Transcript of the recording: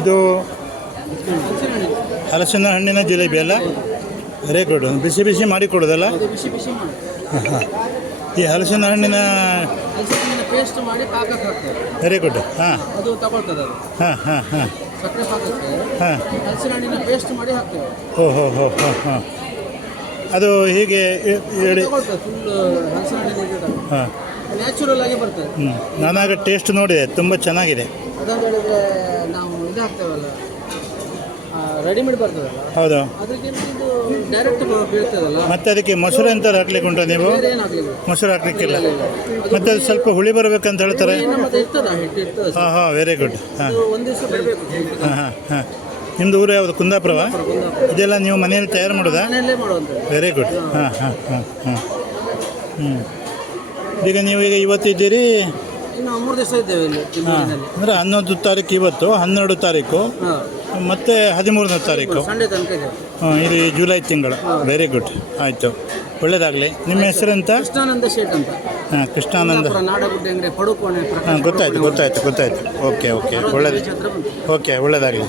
ಇದು ಹಲಸಿನ ಹಣ್ಣಿನ ಜಿಲೇಬಿ ಅಲ್ಲ? ವೆರಿ ಗುಡ್ ಬಿಸಿ ಬಿಸಿ ಮಾಡಿ ಕೊಡೋದಲ್ಲ? ಹಾಂ ಹಾಂ. ಈ ಹಲಸಿನ ಹಣ್ಣಿನ ಪೇಸ್ಟ್ ಮಾಡಿ ಪಾಕಕ್ಕೆ ಹಾಂ. ಅದು ತಗೊಳ್ತದೆ ಅದು. ಹಾಂ ಹಾಂ ಹಾಂ. ಸಕ್ಕರೆ ಪಾಕಕ್ಕೆ ಹಾಂ. ಹಲಸಿನ ಹಣ್ಣಿನ ಪೇಸ್ಟ್ ಮಾಡಿ ಹಾಕ್ತೇವೆ. ಓ ಹೋ ಹೋ ಹೋ ಹಾಂ. ಅದು ಹೀಗೆ ಹೇಳಿ ಹಾಂ. ನ್ಯಾಚುರಲ್ ಆಗಿ ಬರ್ತದೆ. ಹ್ಞೂ ನಾನಾಗ ಟೇಸ್ಟ್ ನೋಡಿದೆ ತುಂಬ ಚೆನ್ನಾಗಿದೆ. ಅದಂತ ಹೇಳಿದ್ರೆ ನಾವು ಇದಾಗ್ತೇವಲ್ಲ ಹಾಕ್ತೇವಲ್ಲ ರೆಡಿಮೇಡ್ ಬರ್ತದಲ್ಲ? ಹೌದು. ಅದಕ್ಕೆ ಇದು ಡೈರೆಕ್ಟ್ ಬೀಳ್ತದಲ್ಲ? ಮತ್ತೆ ಅದಕ್ಕೆ ಮೊಸರು ಎಂತ ಹಾಕ್ಲಿಕ್ಕೆ ಉಂಟು ನೀವು? ಮೊಸರು ಹಾಕ್ಲಿಕ್ಕಿಲ್ಲ. ಮತ್ತೆ ಅದು ಸ್ವಲ್ಪ ಹುಳಿ ಬರ್ಬೇಕಂತ ಹೇಳ್ತಾರೆ? ಹಾಂ ಹಾಂ ವೆರಿ ಗುಡ್ ಹಾಂ. ಹಾ ಹಾಂ ಹಾಂ. ನಿಮ್ಮದು ಊರು ಯಾವುದು? ಕುಂದಾಪುರವ? ಇದೆಲ್ಲ ನೀವು ಮನೆಯಲ್ಲಿ ತಯಾರು ಮಾಡೋದಾ? ವೆರಿ ಗುಡ್ ಹಾಂ ಹಾಂ ಹಾಂ ಹಾಂ. ಹ್ಞೂ ಈಗ ನೀವು ಈಗ ಇವತ್ತಿದ್ದೀರಿ ಇನ್ನು ಮೂರು ದಿವಸ ಇದ್ದೇವೆ ಇಲ್ಲಿ ಹಾಂ ತಿಮ್ಮೂರಿನಲ್ಲಿ ಅಂದರೆ ಹನ್ನೊಂದು ತಾರೀಕು ಇವತ್ತು ಹನ್ನೆರಡು ತಾರೀಕು. ಮತ್ತೆ ಮತ್ತು ಹದಿಮೂರನೇ ತಾರೀಕು. ಸಂಡೇ ತನಕ ಜುಲೈ ತಿಂಗಳು. ವೆರಿ ಗುಡ್ ಆಯಿತು. ಒಳ್ಳೇದಾಗ್ಲಿ. ನಿಮ್ಮ ಹೆಸರೆಂತ ಕೃಷ್ಣಾನಂದ ಶೇಟ್ ಅಂತ. ಹಾಂ ಕೃಷ್ಣಾನಂದ. ಕುಂದಾಪುರ ನಾಡಗುಡ್ಡೆ ಅಂಗಡಿ ಪಡುಕೋಣೆ ಹಾಂ ಗೊತ್ತಾಯ್ತು ಗೊತ್ತಾಯ್ತು ಗೊತ್ತಾಯ್ತು. Okay okay. ಒಳ್ಳೆಯದು ಹತ್ರ ಬಂತು ಓಕೆ ಒಳ್ಳೆಯದಾಗಲಿ